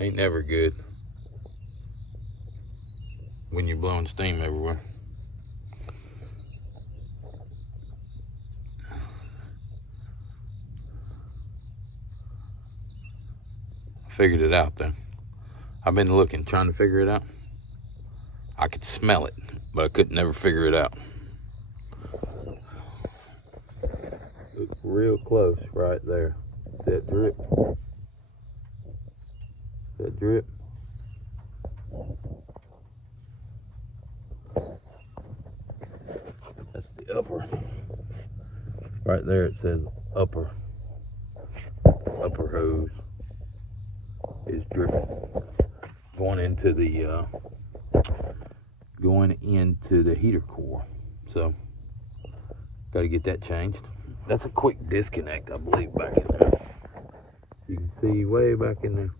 Ain't never good when you're blowing steam everywhere. I figured it out though. I've been looking, trying to figure it out. I could smell it, but I couldn't never figure it out. Look real close right there. See that drip? See that drip? That's the upper. Right there it says upper. Upper hose is dripping. Going into the heater core. So got to get that changed. That's a quick disconnect, I believe, back in there. You can see way back in there.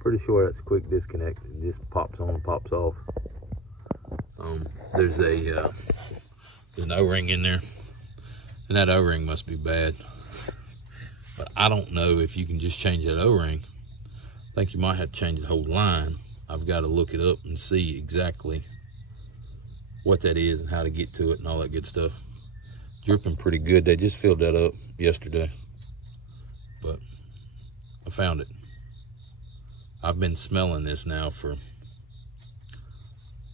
Pretty sure that's a quick disconnect. It just pops on, pops off. There's an O-ring in there, and that O-ring must be bad. But I don't know if you can just change that O-ring. I think you might have to change the whole line. I've got to look it up and see exactly what that is and how to get to it and all that good stuff. Dripping pretty good. They just filled that up yesterday, but I found it. I've been smelling this now for,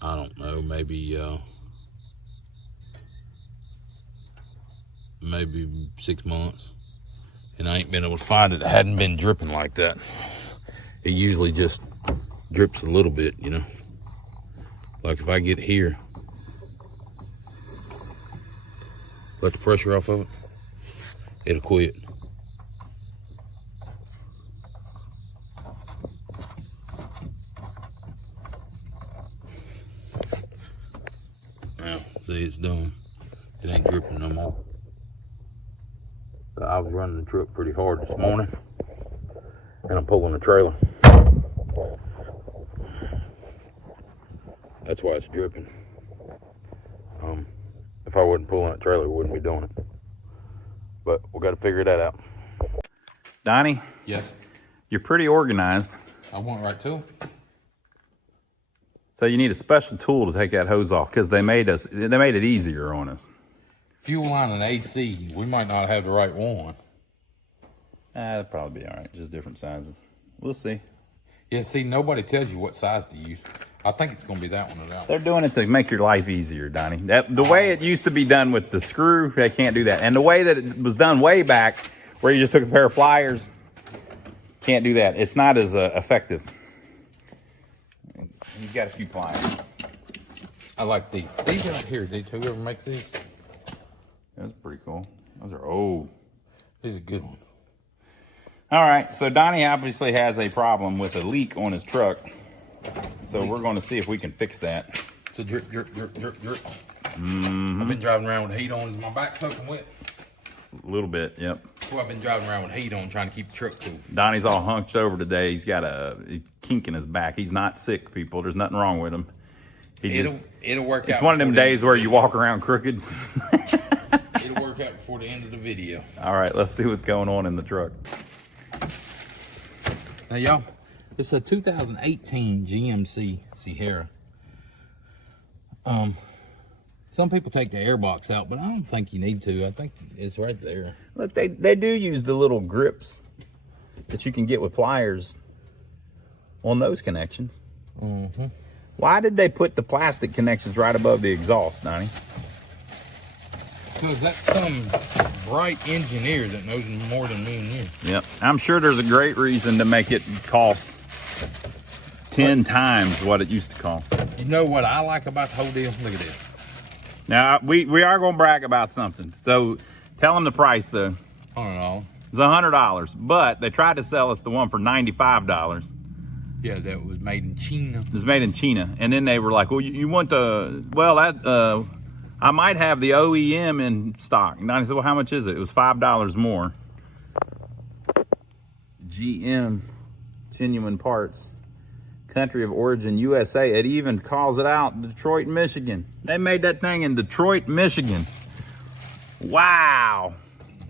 I don't know, maybe 6 months, and I ain't been able to find it. It hadn't been dripping like that. It usually just drips a little bit, you know. Like if I get here, let the pressure off of it, it'll quit. Now, see, it's done. It ain't dripping no more. I was running the truck pretty hard this morning, and I'm pulling the trailer. That's why it's dripping. If I wasn't pulling that trailer, we wouldn't be doing it. But we got to figure that out. Donnie? Yes. You're pretty organized. I want right to. So you need a special tool to take that hose off, because they made it easier on us. Fuel line and AC, we might not have the right one. That'll probably be all right. Just different sizes. We'll see. Yeah, see, nobody tells you what size to use. I think it's going to be that one or that one. They're doing it to make your life easier, Donnie. The way it used to be done with the screw, they can't do that. And the way that it was done way back, where you just took a pair of pliers, can't do that. It's not as effective. You've got a few pliers. I like these. These right here, whoever makes these. That's pretty cool. Those are old. These are good ones. All right, so Donnie obviously has a problem with a leak on his truck. So we're going to see if we can fix that. It's a drip, drip, drip, drip, drip. I've been driving around with heat on. Is my back soaking wet? A little bit, yep. Well, I've been driving around with heat on, trying to keep the truck cool. Donnie's all hunched over today. He's got a kink in his back. He's not sick, people. There's nothing wrong with him. It'll work out. It's one of them days where you walk around crooked. It'll work out before the end of the video. All right, let's see what's going on in the truck. Now, y'all, it's a 2018 GMC Sierra. Some people take the airbox out, but I don't think you need to. I think it's right there. Look, they do use the little grips that you can get with pliers on those connections. Mm-hmm. Why did they put the plastic connections right above the exhaust, Donnie? Because that's some bright engineer that knows more than me and you. Yep. I'm sure there's a great reason to make it cost 10 times what it used to cost. You know what I like about the whole deal? Look at this. Now, we are going to brag about something. So, tell them the price, though. $100. It's $100, but they tried to sell us the one for $95. Yeah, that was made in China. It was made in China. And then they were like, well, you want the, well, that, I might have the OEM in stock. And I said, well, how much is it? It was $5 more. GM, genuine parts. Country of origin, USA. It even calls it out, Detroit, Michigan. They made that thing in Detroit, Michigan. Wow.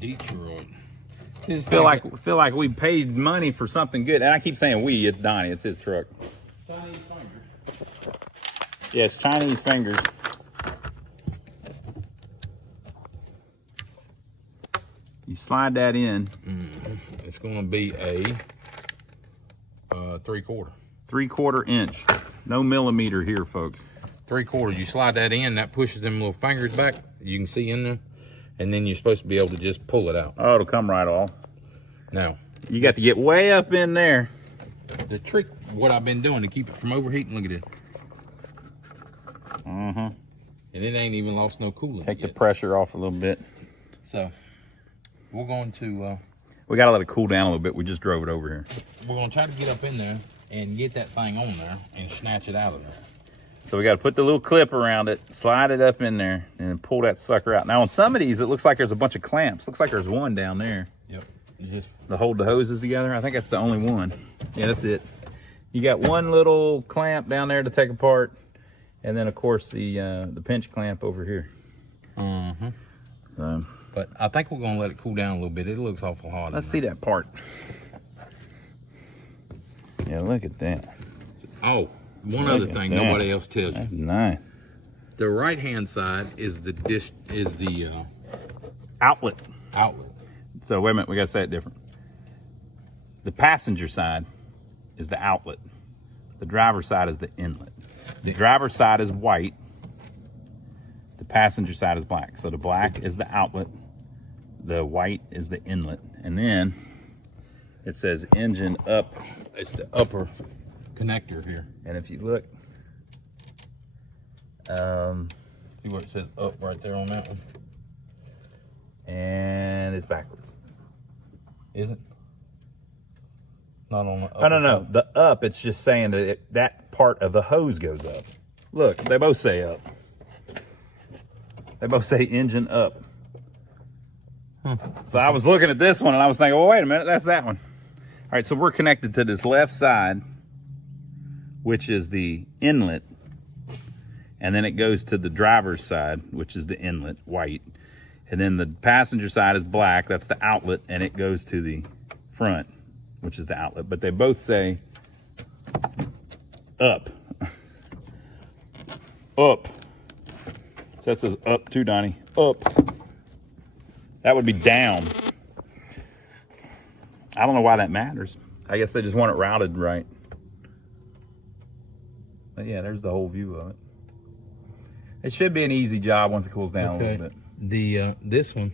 Detroit. Feel like we paid money for something good. And I keep saying we, it's Donnie, it's his truck. Chinese fingers. Yes, Chinese fingers. You slide that in. It's going to be a 3/4. 3/4 inch. No millimeter here, folks. 3/4. You slide that in, that pushes them little fingers back. You can see in there. And then you're supposed to be able to just pull it out. Oh, it'll come right off. Now, you got to get way up in there. The trick, what I've been doing to keep it from overheating, look at it. And it ain't even lost no coolant. Take the pressure off a little bit. So, we're going to... we got to let it cool down a little bit. We just drove it over here. We're going to try to get up in there and get that thing on there and snatch it out of there. So we got to put the little clip around it, slide it up in there, and then pull that sucker out. Now on some of these, it looks like there's a bunch of clamps. Looks like there's one down there. Yep. Just to hold the hoses together. I think that's the only one. Yeah, that's it. You got one little clamp down there to take apart, and then of course the pinch clamp over here. But I think we're gonna let it cool down a little bit. It looks awful hard. Let's see that part. Yeah, look at that. Oh, one other thing nobody else tells you. That's nice. The right hand side is the outlet. Outlet. So wait a minute, we gotta say it different. The passenger side is the outlet. The driver's side is the inlet. The driver's side is white. The passenger side is black. So the black is the outlet. The white is the inlet. And then it says engine up. It's the upper connector here. And if you look, see where it says up right there on that one? And it's backwards. Is it? Not on the upper. No. The up, it's just saying that that part of the hose goes up. Look, they both say up. They both say engine up. So I was looking at this one and I was thinking, well, wait a minute, that's that one. All right, so we're connected to this left side, which is the inlet. And then it goes to the driver's side, which is the inlet, white. And then the passenger side is black, that's the outlet, and it goes to the front, which is the outlet. But they both say up. Up. So that says up too, Donnie. Up. That would be down. I don't know why that matters. I guess they just want it routed right. But yeah, there's the whole view of it. It should be an easy job once it cools down a little bit. The this one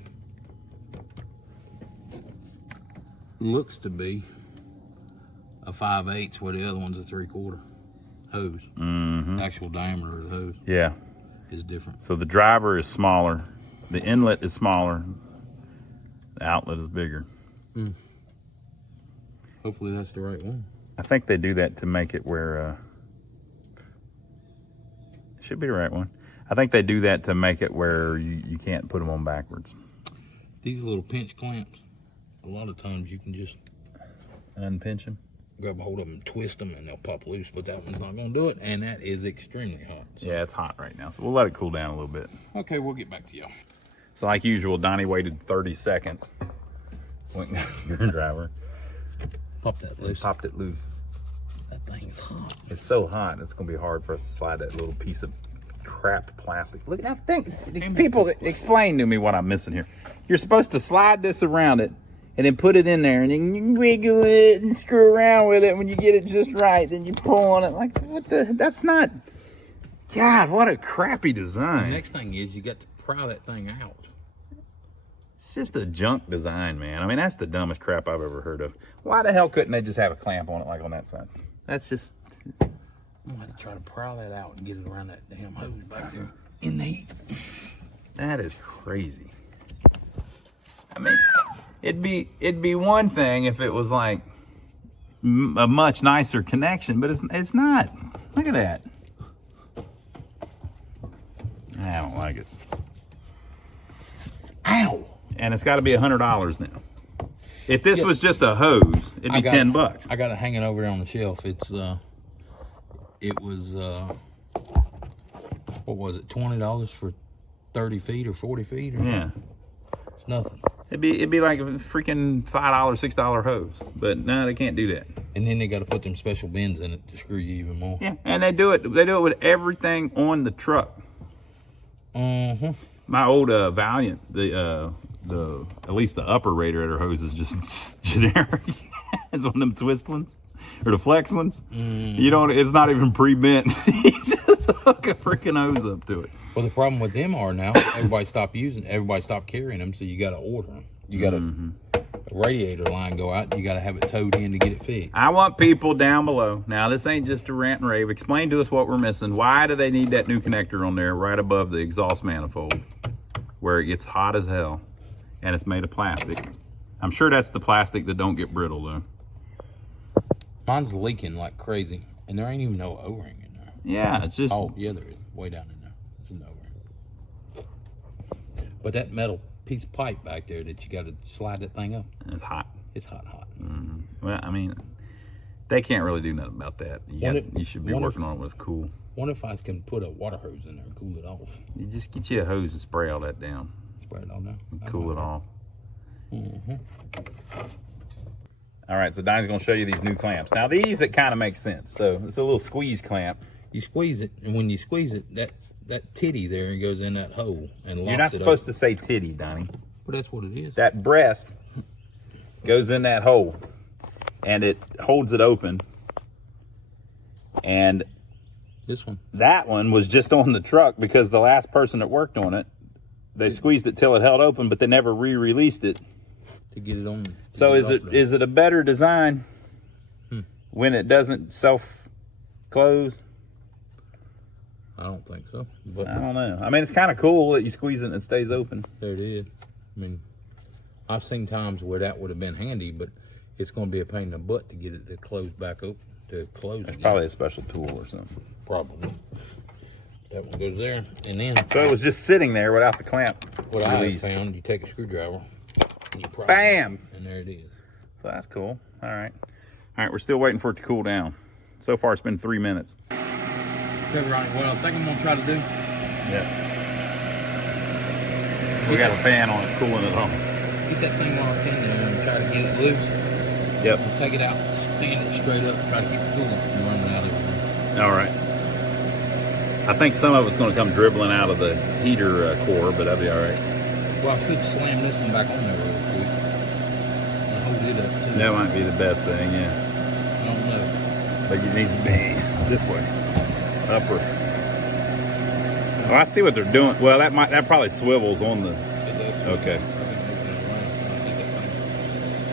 looks to be a 5/8, where the other one's a 3/4 hose. The actual diameter of the hose. Yeah. Is different. So the driver is smaller, the inlet is smaller, the outlet is bigger. Hopefully that's the right one. I think they do that to make it where it should be the right one. I think they do that to make it where you can't put them on backwards. These little pinch clamps, a lot of times you can just unpinch them, grab a hold of them, twist them, and they'll pop loose, but that one's not going to do it, and that is extremely hot. So. Yeah, it's hot right now, so we'll let it cool down a little bit. Okay, we'll get back to y'all. So like usual, Donnie waited 30 seconds. Went and got a screwdriver. Pop that loose. Popped it loose. That thing is hot. It's so hot, it's going to be hard for us to slide that little piece of crap plastic. Look at that thing. People, explain to me what I'm missing here. You're supposed to slide this around it and then put it in there and then you wiggle it and screw around with it. When you get it just right, then you pull on it. Like, what the? That's not. God, what a crappy design. The next thing is you got to pry that thing out. It's just a junk design, man. I mean, that's the dumbest crap I've ever heard of. Why the hell couldn't they just have a clamp on it like on that side? That's just... I'm going to try to pry that out and get it around that damn hose back there in the heat. That is crazy. I mean, it'd be one thing if it was like a much nicer connection, but it's not. Look at that. I don't like it. Ow! And it's got to be $100 now. If this was just a hose, it'd be $10. I got it hanging over there on the shelf. It's it was what was it? $20 for 30 feet or 40 feet? Or yeah. It's nothing. It'd be like a freaking $5, $6 hose. But no, they can't do that. And then they got to put them special bins in it to screw you even more. Yeah, and they do it with everything on the truck. Mm-hmm. My old Valiant, the at least the upper radiator hose is just generic. It's one of them twist ones or the flex ones. You don't. It's not even pre-bent. You just hook a freaking hose up to it. Well, the problem with them are now everybody stopped carrying them, so you got to order them. You got a radiator line go out. You got to have it towed in to get it fixed. I want people down below. Now, this ain't just a rant and rave. Explain to us what we're missing. Why do they need that new connector on there right above the exhaust manifold where it gets hot as hell and it's made of plastic? I'm sure that's the plastic that don't get brittle, though. Mine's leaking like crazy, and there ain't even no O-ring in there. Yeah, it's just... Oh, yeah, there is. Way down in there. There's no O-ring. But that metal piece of pipe back there that you got to slide that thing up. It's hot. It's hot. Well, I mean, they can't really do nothing about that. You should be working on it when it's cool. Wonder if I can put a water hose in there and cool it off. You just get you a hose and spray all that down. Spray it on there. Cool it off. All right, so Donnie's going to show you these new clamps. Now, these, it kind of makes sense. So, it's a little squeeze clamp. You squeeze it, and when you squeeze it, that titty there goes in that hole and locks You're not supposed to say titty, Donnie. But that's what it is. That breast goes in that hole, and it holds it open. And this one, that one was just on the truck because the last person that worked on it, they squeezed it till it held open, but they never re-released it to get it on. So is it a better design when it doesn't self-close? I don't think so. But I don't know. I mean, it's kind of cool that you squeeze it and it stays open. There it is. I mean, I've seen times where that would have been handy, but it's going to be a pain in the butt to get it to close back open. It's probably a special tool or something. Probably. That one goes there, and then. So it was just sitting there without the clamp. What I have found, you take a screwdriver, and you pry bam, it, and there it is. So that's cool. All right, we're still waiting for it to cool down. So far, it's been 3 minutes. Okay, Ronnie. Well, I think I'm gonna try to do. Yeah. We got a fan on it, cooling it off. Get that thing locked in there and try to get it loose. Yep. And take it out, stand it straight up, try to keep the coolant from running out everywhere. All right. I think some of it's going to come dribbling out of the heater core, but that'll be all right. Well, I could slam this one back on there real quick and hold it up too. That might be the best thing, yeah. I don't know. But it needs to be this way, upper. Oh, I see what they're doing. Well, that probably swivels on the. It does. Okay.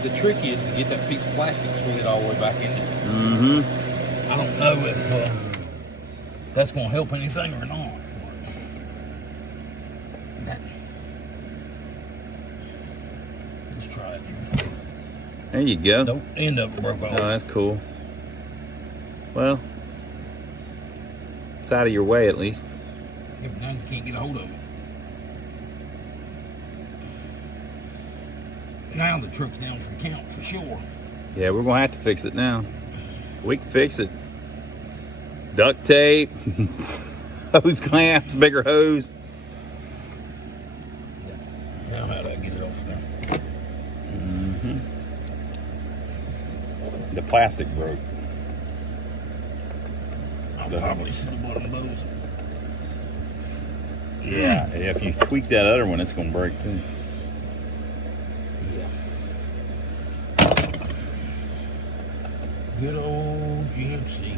The trick is to get that piece of plastic slid all the way back in there. Mm-hmm. I don't know if that's going to help anything or not. Let's try it. There you go. Nope, end up broke off. Oh, that's cool. Well, it's out of your way at least. Yeah, but now you can't get a hold of it. Now the truck's down for count for sure. Yeah, we're going to have to fix it now. We can fix it. Duct tape, hose clamps, bigger hose. Now how do I get it off there? Mm-hmm. The plastic broke. I probably should have bought them those. Yeah, if you tweak that other one, it's going to break too. Good old GMC.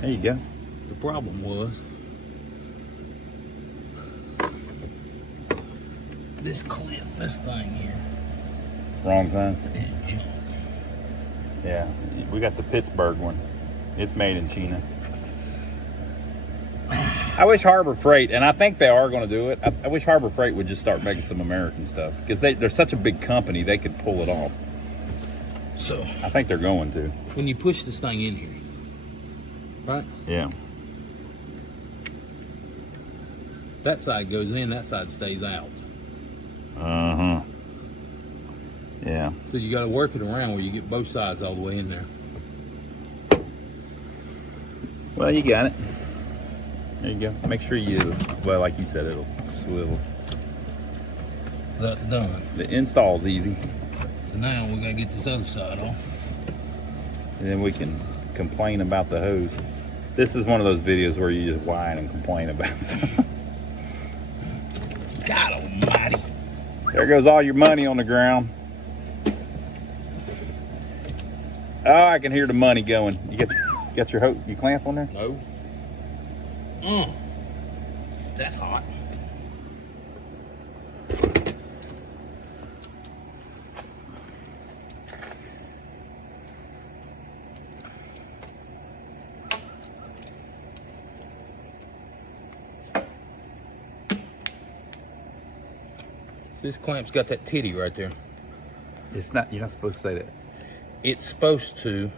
There you go. The problem was this clip, this thing here. Wrong size. Is junk. Yeah, we got the Pittsburgh one. It's made in China. I wish Harbor Freight, and I think they are going to do it. I wish Harbor Freight would just start making some American stuff because they're such a big company, they could pull it off. So I think they're going to. when you push this thing in here, right? Yeah. That side goes in, that side stays out. Uh-huh. Yeah. So you got to work it around where you get both sides all the way in there. Well, you got it. There you go. Make sure you, well, like you said, it'll swivel. That's done. The install's easy. So now we gotta get this other side on. And then we can complain about the hose. This is one of those videos where you just whine and complain about stuff. God almighty. There goes all your money on the ground. Oh, I can hear the money going. You got your hose, you clamp on there? No. That's hot. This clamp's got that titty right there. It's not, you're not supposed to say that. It's supposed to,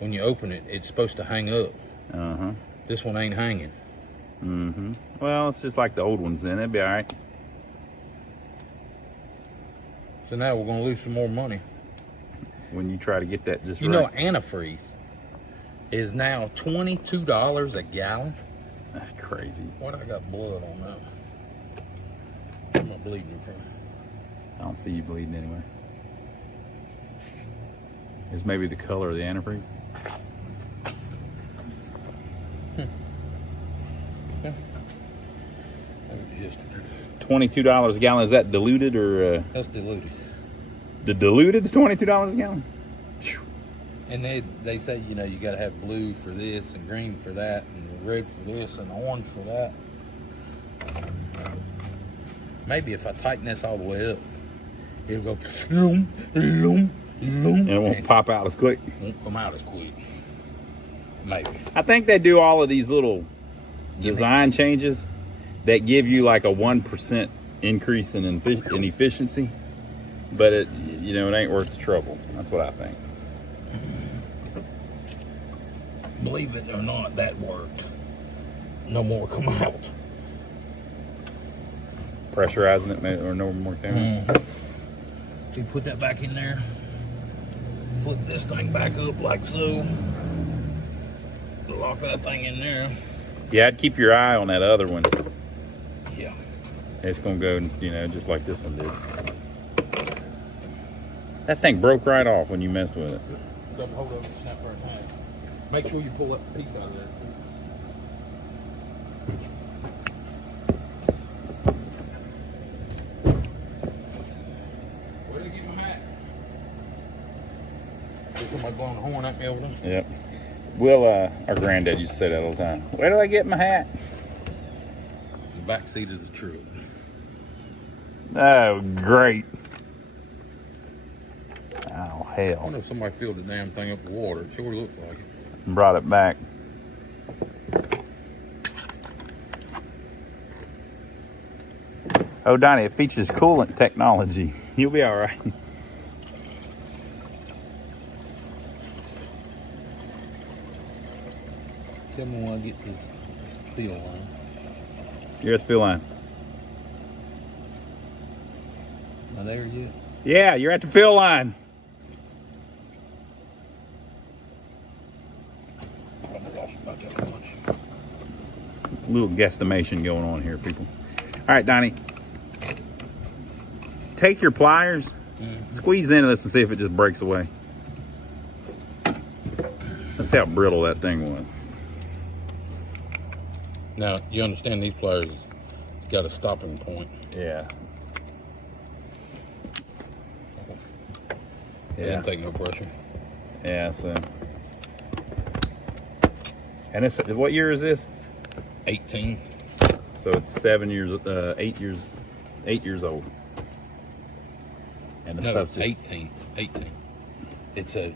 when you open it, it's supposed to hang up. Uh-huh. This one ain't hanging. Mm-hmm. Well, it's just like the old ones then. It'd be all right. So now we're gonna lose some more money. When you try to get that just You right. know, antifreeze is now $22 a gallon. That's crazy. What, I got blood on that. Where am I bleeding from? I don't see you bleeding anywhere. Is maybe the color of the antifreeze? Just $22 a gallon. Is that diluted or that's diluted. the diluted's $22 a gallon? Phew. And they say, you know, you got to have blue for this and green for that and red for this and orange for that. Maybe if I tighten this all the way up, it'll go loom, loom, loom. And it won't pop out as quick. Won't come out as quick. Maybe. I think they do all of these little design changes that give you like a 1% increase in efficiency, but it, you know, it ain't worth the trouble. That's what I think. Believe it or not, that worked. No more come out. Pressurizing it, or no more camera. So you put that back in there, flip this thing back up like so, lock that thing in there. Yeah, I'd keep your eye on that other one. Yeah. It's gonna go, you know, just like this one did. That thing broke right off when you messed with it. Grab hold of it and snap right in half. Make sure you pull that piece out of there. Where did I get my hat? There's somebody blowing a horn at me over there. Yep. Will, our granddad used to say that all the time. Where do I get my hat? The back seat of the truck. Oh, great. Oh, I hell. wonder if somebody filled the damn thing up with water. It sure looked like it. Brought it back. Oh, Donnie, it features coolant technology. You'll be all right. Tell me when I get to the field line. You're at the fill line. Am I there yet? Yeah, you're at the fill line. Oh my gosh, about that much. A little guesstimation going on here, people. All right, Donnie. Take your pliers, squeeze into this and see if it just breaks away. Let's see how brittle that thing was. Now, you understand these pliers got a stopping point. Yeah. It didn't take no pressure. Yeah, so. And it's, what year is this? 18. So it's 8 years old. And the No, stuff's just 18. 18. It's a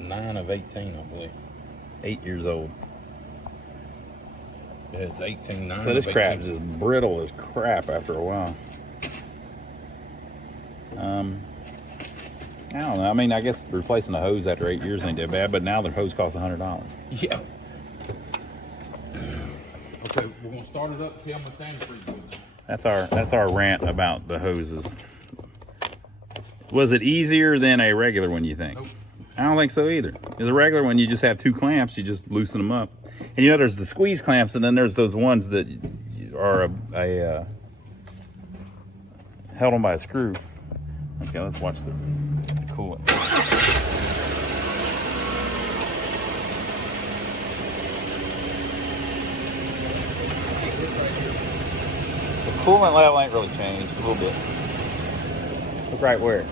9 of 18, I believe. 8 years old. Yeah, it's 18, 9 So this of crap's 18. just brittle as crap after a while. I don't know. I mean, I guess replacing the hose after 8 years ain't that bad, but now the hose costs $100. Yeah. Okay, we're gonna start it up and see how much antifreeze goes in. That's our rant about the hoses. Was it easier than a regular one, you think? Nope. I don't think so either. The regular one, you just have 2 clamps, you just loosen them up. And you know, there's the squeeze clamps, and then there's those ones that are held on by a screw. Okay, let's watch the coolant. The coolant level ain't really changed a little bit. Look right where.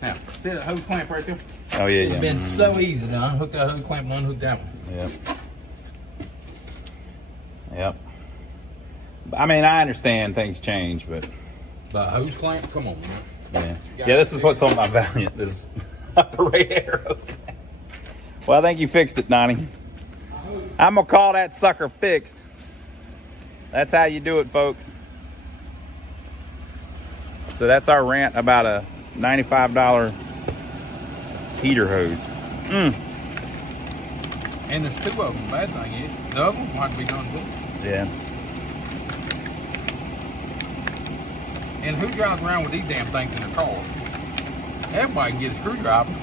Now, see that hose clamp right there? Oh yeah, It's yeah. been so easy to unhook that hose clamp and unhook that one. Yep. Yep. I mean, I understand things change, but But hose clamp, come on, man. yeah. Yeah, this is what's on my Valiant. This radiator hose clamp. Well, I think you fixed it, Donnie. I'm gonna call that sucker fixed. That's how you do it, folks. So that's our rant about a $95 heater hose. And there's 2 of them. Bad thing is, the other one might be done too. Yeah. And who drives around with these damn things in their car? Everybody can get a screwdriver.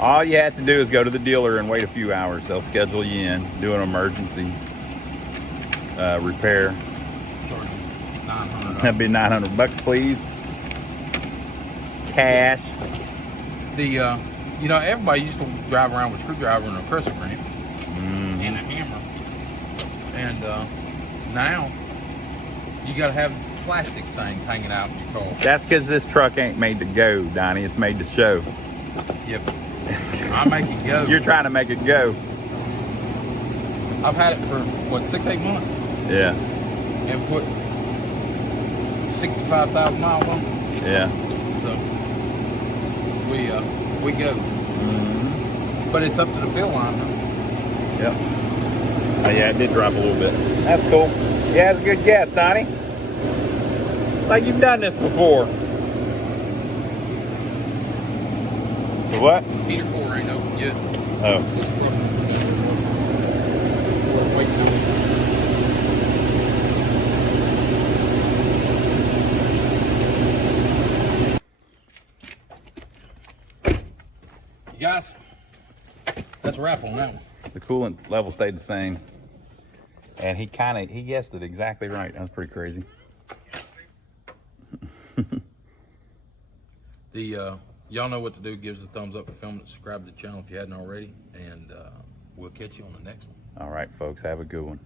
All you have to do is go to the dealer and wait a few hours. They'll schedule you in, do an emergency repair. Charge $900. That'd be $900, please. Cash. The you know, everybody used to drive around with a screwdriver and a crescent wrench and a hammer. And now you gotta have plastic things hanging out in your car. That's because this truck ain't made to go, Donnie. It's made to show. Yep. I make it go. You're trying to make it go. I've had it for what, 6-8 months, Yeah. and put 65,000 miles on it. Yeah. So we go. But it's up to the fill line though. Yep. Oh, yeah, it did drop a little bit. That's cool. Yeah, that's a good guess, Donnie. Like you've done this before. The what? Heater core ain't open yet. Oh. It's probably we're waiting on it. You guys, that's a wrap on that one. The coolant level stayed the same. And he guessed it exactly right. That was pretty crazy. Y'all know what to do. Give us a thumbs up for filming it. Subscribe to the channel if you hadn't already. And we'll catch you on the next one. All right, folks. Have a good one.